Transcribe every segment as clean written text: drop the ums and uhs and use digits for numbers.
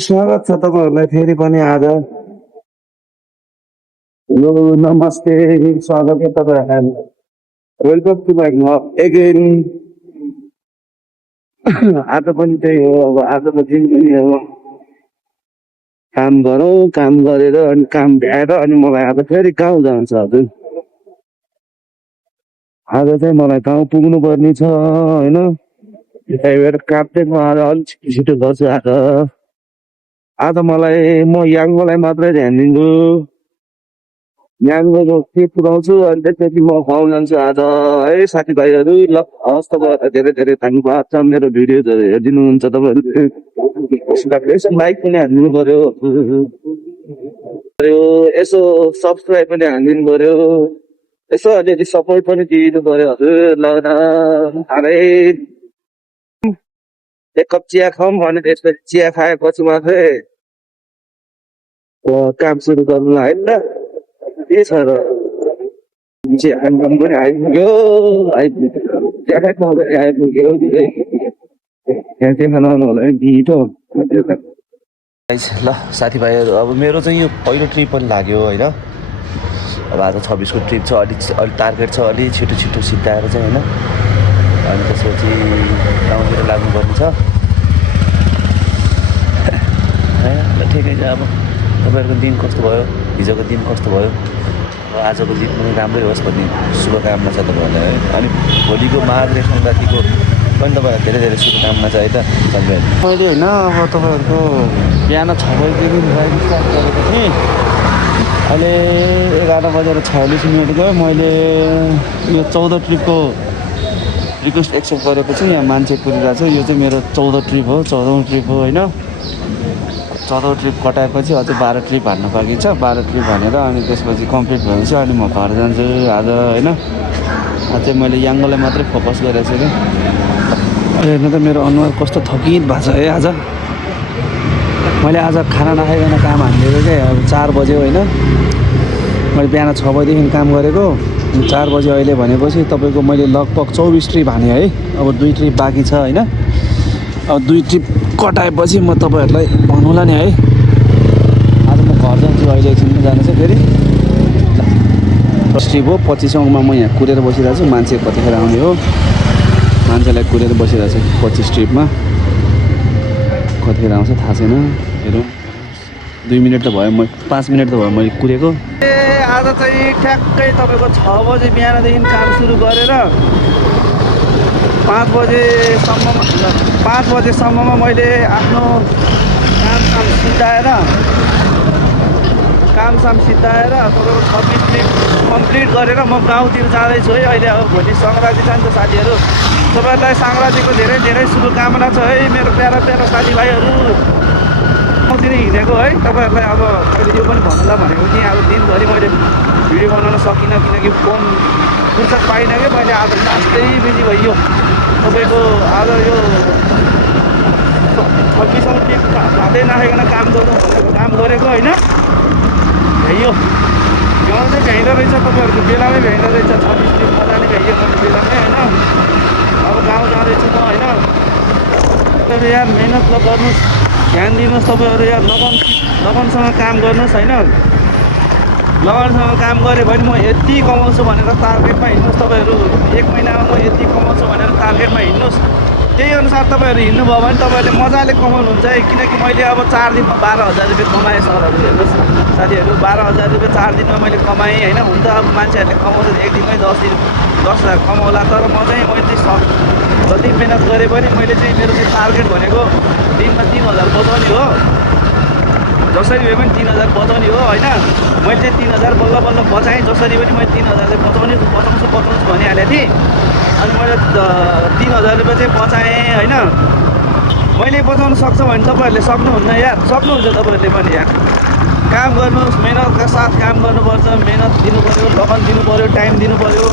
स्वागत छ तपाईँहरूलाई फेरि पनि आज। हेलो नमस्ते, स्वागत छ तपाईँहरूलाई। Welcome to my blog again. आज पनि त्यही हो, अब आजको दिन पनि हो काम गरौँ, काम गरेर अनि काम भ्याएर अनि मलाई आज फेरि गाउँ जानु छ हजुर। आज चाहिँ मलाई गाउँ पुग्नु पर्ने छ होइन, त्यही भएर काम चाहिँ म आज अलिक छिटो छिटो गर्छु आज। आज मलाई म याङ्गोलाई मात्रै ध्यान दिन्छु, याङ्गोको के पुऱ्याउँछु अनि त्यसपछि म गाउँ जान्छु आज है साथीभाइहरू। ल हवस्, तपाईँहरूलाई धेरै धेरै धन्यवाद छ मेरो भिडियोजहरू हेरिदिनुहुन्छ तपाईँहरूले। लाइक पनि हानिदिनु पर्यो, यसो सब्सक्राइब पनि हानिदिनु पर्यो, यसो अलिअलि सपोर्ट पनि दिनु पर्यो हजुर। ल हालै एक कप चिया खाऊँ भने त्यसपछि चिया खाएपछि मात्रै काम सुरु गर्नुलाई होइन त के छ र। चिया खानु पनि आइपुग्यो, आइपुग्यो त्यहाँ चाहिँ खानु होला है ढिटो। ल साथीभाइहरू, अब मेरो चाहिँ यो पहिलो ट्रिप पनि लाग्यो होइन। अब आज 26 को ट्रिप छ, अलिक टार्गेट छ, अलि छिटो छिटो सिद्धाएर चाहिँ होइन। अनि त्यसपछि गाउँतिर लाग्नुपर्ने छ होइन। ठिकै छ, अब तपाईँहरूको दिन कस्तो भयो, हिजोको दिन कस्तो भयो, र आजको दिन पनि राम्रै होस् भन्ने शुभकामना छ तपाईँहरूलाई है। अनि भोलिको महाग्रे सङ्क्रान्तिको पनि तपाईँहरूलाई धेरै धेरै शुभकामना छ है त साथीभाइ। मैले होइन अब तपाईँहरूको बिहान 6 बजीदेखि ड्राइभ स्टार्ट गरेको थिएँ, अहिले 11 बजेर 46 मिनट गयो। मैले यो 14 ट्रिपको रिक्वेस्ट एक्सेप्ट गरेपछि यहाँ मान्छे पुगिरहेको छ। यो चाहिँ मेरो 14 ट्रिप हो, 14औं ट्रिप हो होइन। 14औं ट्रिप कटाएपछि अझै 12 ट्रिप हान्नु बाँकी छ। 12 ट्रिप हानेर अनि त्यसपछि कम्प्लिट भएपछि अनि म घर जान्छु आज होइन। आज चाहिँ मैले याङ्गोलाई मात्रै फोकस गरेको छु क्या। हेर्नु त मेरो अनुहार कस्तो थकित भएको छ है आज। मैले आज खाना नखाइकन काम हानिदिएको क्या। अब 4 बज्यो होइन, मैले बिहान 6 बजीदेखि काम गरेको, 4 बजे अहिले भनेपछि तपाईँको मैले लगभग 24 ट्रिप हानेँ है। अब 2 ट्रिप बाँकी छ होइन। अब 2 ट्रिप कटाएपछि म तपाईँहरूलाई भन्नुला नि है। आज म घर जान्छु, अहिले एकछिनमा जानु छ फेरि। फर्स्ट ट्रिप हो, 25औँमा म यहाँ कुरेर बसिरहेको छु। मान्छे कतिखेर आउने हो, मान्छेलाई कुरेर बसिरहेको छु 25 ट्रिपमा। कतिखेर आउँछ थाहा छैन, हेरौँ। 2 मिनट त भयो, म 5 मिनट त भयो मैले कुरेको। आज चाहिँ ठ्याक्कै तपाईँको 6 बजे बिहानदेखि काम सुरु गरेर 5 बजेसम्ममा मैले आफ्नो कामसाम सिद्धाएर तपाईँको 26 ट्रिप कम्प्लिट गरेर म गाउँतिर जाँदैछु है अहिले। अब भोलि सङ्क्रान्ति छ नि त साथीहरू, तपाईँहरूलाई सङ्क्रान्तिको धेरै धेरै शुभकामना छ है मेरो प्यारा प्यारा साथीभाइहरू। गाउँतिर हिँडेको है तपाईँहरूलाई। अब मैले यो पनि भन्नुला भनेको कि अब दिनभरि मैले भिडियो बनाउन सकिनँ किनकि फोन फुर्सद पाइनँ कि। मैले आज नाच्दै बिजी भइयो तपाईँको। आज यो 26औँ ट्रिप खाँदै नखाइकन काम गरेको होइन। भ्याइयो गाउँ चाहिँ भ्याइँदो रहेछ, तपाईँहरूको बेलामै भ्याइँदो रहेछ। 26 ट्रिप मजाले भ्याइयो मैले बेलामै होइन। अब गाउँ जाँदैछु त होइन। तपाईँहरू यार मेहनत गर्नुहोस्, ध्यान दिनुहोस् तपाईँहरू यार। लगनसँग काम गर्नुहोस् होइन। लगनसँग काम गऱ्यो भने म यति कमाउँछु भनेर टार्गेटमा हिँड्नुहोस् तपाईँहरू। 1 महिनामा म यति कमाउँछु भनेर टार्गेटमा हिँड्नुहोस्। त्यही अनुसार तपाईँहरू हिँड्नुभयो भने तपाईँहरूले मजाले कमाउनुहुन्छ है। किनकि मैले अब 4 दिनमा 12,000 रुपियाँ कमाएँ सरहरू। हेर्नुहोस् साथीहरू, 12,000 रुपियाँ 4 दिनमा मैले कमाएँ होइन। हुन त अब मान्छेहरूले कमाउँछ 1 दिनमै 10,000 कमाउला, तर मैले चाहिँ जति मिहिनेत गरेँ पनि मैले चाहिँ मेरो चाहिँ टार्गेट भनेको दिनमा 3,000 बचाउने हो। जसरी भए पनि 3,000 बचाउने हो होइन। मैले चाहिँ 3,000 बल्ल बल्ल बचाएँ। जसरी पनि मैले 3,000 चाहिँ बचाउँछु भनिहालेको थिएँ। अनि मैले 3,000 रुपियाँ चाहिँ बचाएँ होइन। मैले बचाउन सक्छ भने तपाईँहरूले सक्नुहुन्न यार, सक्नुहुन्छ तपाईँहरूले पनि यार। काम गर्नुहोस्, मेहनतका साथ काम गर्नुपर्छ, मेहनत दिनु पऱ्यो, लगन दिनु पऱ्यो, टाइम दिनु पऱ्यो।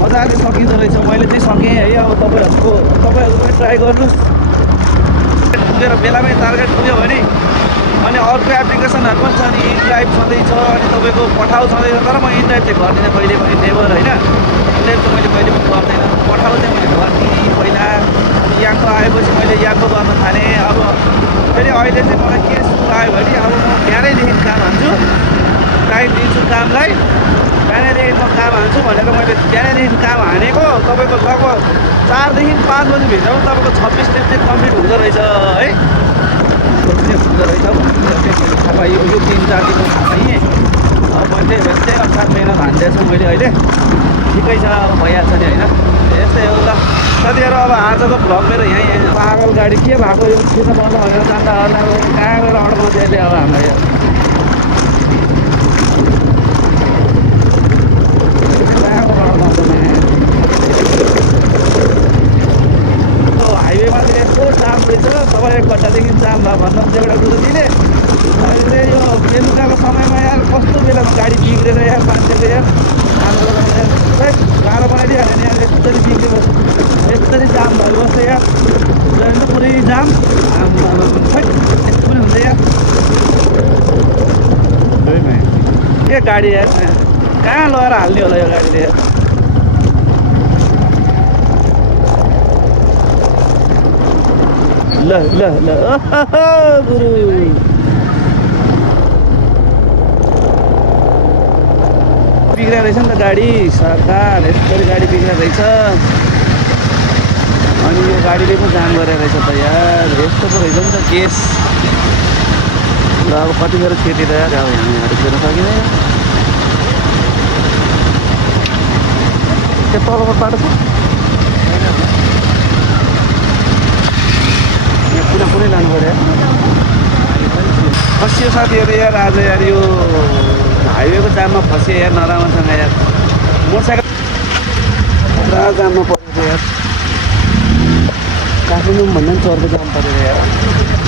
मजाले सकिँदो रहेछ, मैले चाहिँ सकेँ है। अब तपाईँहरू पनि ट्राई गर्नुहोस्। पुगेर बेलामै टार्गेट पुग्यो भने अनि अर्को एप्लिकेसनहरू पनि छ नि, इनड्राइभ छँदैछ अनि तपाईँको पठाउ छँदैछ। तर म इनड्राइभ चाहिँ गर्दिनँ कहिले पनि, नेभर होइन। इनड्राइभ चाहिँ मैले कहिले पनि गर्दैन, पठाउ चाहिँ मैले गर्थेँ पहिला। याङ्गो आएपछि मैले याङ्गो गर्न थालेँ। अब फेरि अहिले चाहिँ मलाई के सुख आयो भने अब म बिहानैदेखि काम हान्छु, टाइम दिन्छु कामलाई, बिहानैदेखि म काम हान्छु भनेर मैले बिहानैदेखि काम हानेको तपाईँको लगभग 4 देखि 5 बजीभित्रमा तपाईँको 26 स्टेप चाहिँ कम्प्लिट हुँदो रहेछ है। हुँदो रहेछ थाहा पाइयो, यो 3-4 दिनमा थाहा पाएँ। अब मैले त्यही अनुसार मेहनत हान्दैछु मैले अहिले, ठिकै छ, अब भइहाल्छ नि होइन। यस्तै हो ल साथीहरू। अब आजको भ्लग मेरो यहीँ पागल गाडी के भएको यो किन बन्द भनेर जाँदा होला कहाँ गएर अड्काउँछ यसले अब हामीलाई यो हाइवेमा चाहिँ यस्तो जाम रहेछ। तपाईँ 1 घन्टादेखि जाम भयो भन्दा पनि एउटा कुरो दिने अहिले यो बेलुकाको समयमा यार कस्तो बेलामा गाडी बिग्रेर यार मान्छेले यार हाम्रो गाह्रो बनाइदिइहाल्यो नि यार। यस्तरी बिग्रेको यस्तरी जाम भइबस्छ यार, पुरै जाम यस्तो पनि हुन्छ यार। के गाडी यार कहाँ लगेर हाल्ने होला यो गाडीले यार। ल ल ल गुरु बिग्रेको रहेछ नि त गाडी, सरकार यस्तरी गाडी बिग्रेको रहेछ। अनि यो गाडीले पो जाम गरेर रहेछ त यार, यस्तो पो रहेछ नि त केस। ल अब कति बेर खेती त यार, अब यहाँनिर फेर्न सकिँदैन। त्यो तलको बाटो छ यहाँ कुनै लानु पऱ्यो फसियो साथीहरू यार। आज यार यो हाइवेको जाममा फसियो यार, नराम्रोसँग यार। मोटरसाइकल पुरा जाममा परेको यार, काठमाडौँ भन्दा पनि चर्को जाम परेर यार,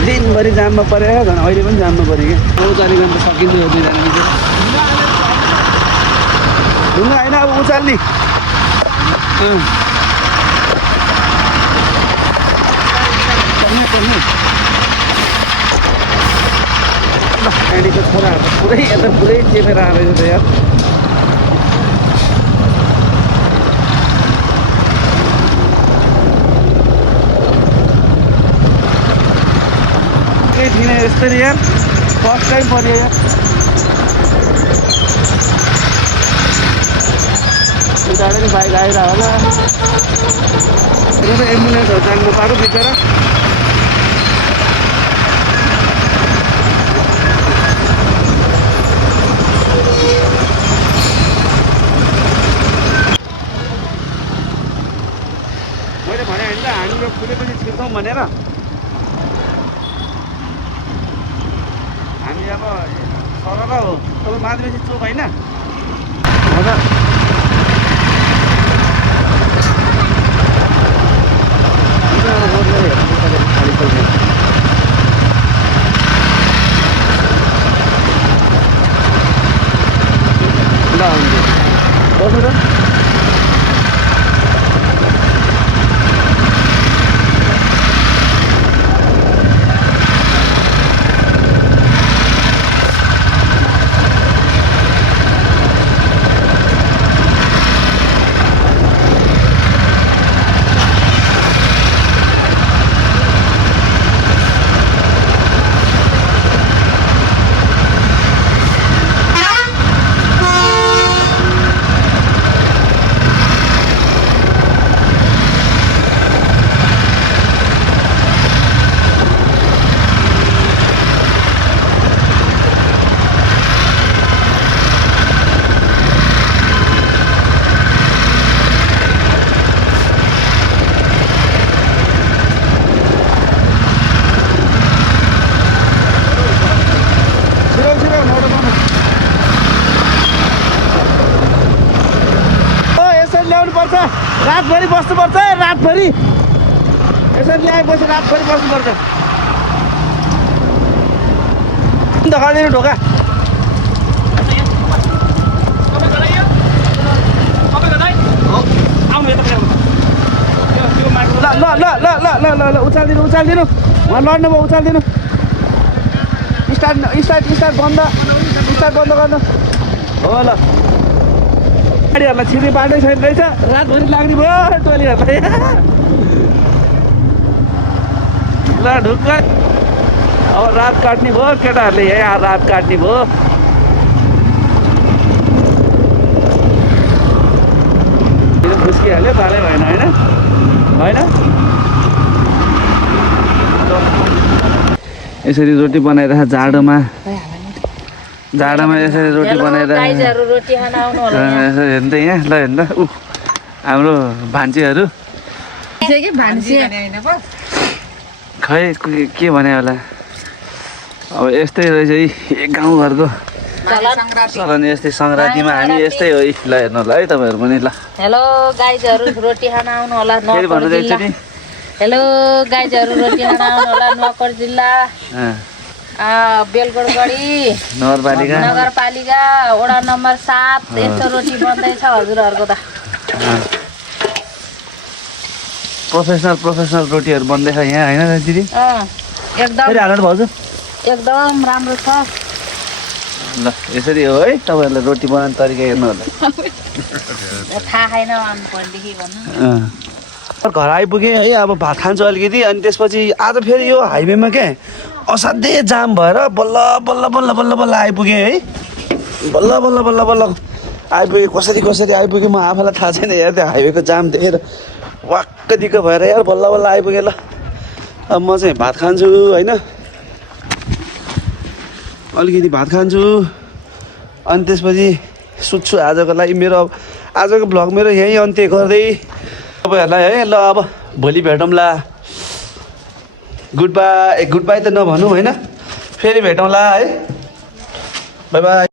दिनभरि जाममा परेर झन् अहिले पनि जाममा पऱ्यो क्या। उचाली गर्न त सकिन्छ यो 2जना मिलेर ढुङ्गा होइन अब उचाल्ने। गाडीको छोराहरू पुरै यता पुरै चेपेर आएर त यार। केही थिएन यस्तरी यार, फर्स्ट टाइम पऱ्यो यार। उताबाट नि बाइक आएर होला, एम्बुलेन्सहरू जानु नपाएको बिचरा। मैले भने होइन हामीले कुनै पनि छिर्छौँ भनेर, हामी अब सरल हो। तपाईँ माथिपछि चोक होइन हजुर, ल बस्नु त। रातभरि बस्नुपर्छ, रातभरि यसरी ल्याएपछि रातभरि बस्नुपर्छ। देखाइदिनु ढोका। ल ल ल ल ल ल ल उचालिदिनु उचालिदिनु, उहाँ लड्नु भयो, उचालिदिनु। स्टार्ट बन्द गर्नु हो। ल गाडीहरूलाई छिर्ने बाटै छैन रहेछ, रातभरि लाग्ने भयो टोलीहरूलाई। ल ढुक्क अब रात काट्ने भयो केटाहरूले यहाँ रात काट्ने भयो खुस्किहाल्यो तालै भएन होइन यसरी रोटी बनाइरहेको जाडोमा यसरी रोटी बनाइरहेको रोटी खान आउनु होला हेर्नु त यहाँ ल हेर्नु त हाम्रो भान्जीहरू खै के भने होला अब यस्तै रहेछ है गाउँघरको चलन यस्तै सङ्क्रान्तिमा हामी यस्तै हो है ल हेर्नु होला है तपाईँहरू पनि ल हेलो गाइजहरू रोटी खान आउनु होला फेरि भन्नु त एकचोटि हेलो गाइजहरू रोटी खान आउनु होला नुवाकोट जिल्ला बेलगढगढी नगरपालिका वडा नम्बर 7 यस्तो रोटी बन्दैछ हजुरहरूको त प्रोफेसनल रोटीहरू बन्दैछ यहाँ होइन दिदी एकदम राम्रो छ ल यसरी हो है तपाईँहरूलाई रोटी बनाउने तरिका हेर्नु होला थाहा छैन भनेदेखि भन्नु घर आइपुगेँ है अब भात खान्छु अलिकति अनि त्यसपछि आज फेरि यो हाइवेमा क्या असाध्यै जाम भएर बल्ल बल्ल बल्ल बल्ल बल्ल आइपुगेँ है बल्ल बल्ल बल्ल बल्ल आइपुगेँ कसरी आइपुगेँ म आफूलाई थाहा छैन यार त्यो हाइवेको जाम देखेर वाक्क दिक्क भएर यार बल्ल बल्ल आइपुगेँ ल अब म चाहिँ भात खान्छु होइन अलिकति भात खान्छु अनि त्यसपछि सुत्छु आजको लागि मेरो आजको भ्लग मेरो यहीँ अन्त्य गर्दै तपाईँहरूलाई है ल अब भोलि भेटौँला गुड बाई त नभनौँ होइन फेरि भेटौँला है बाई बाई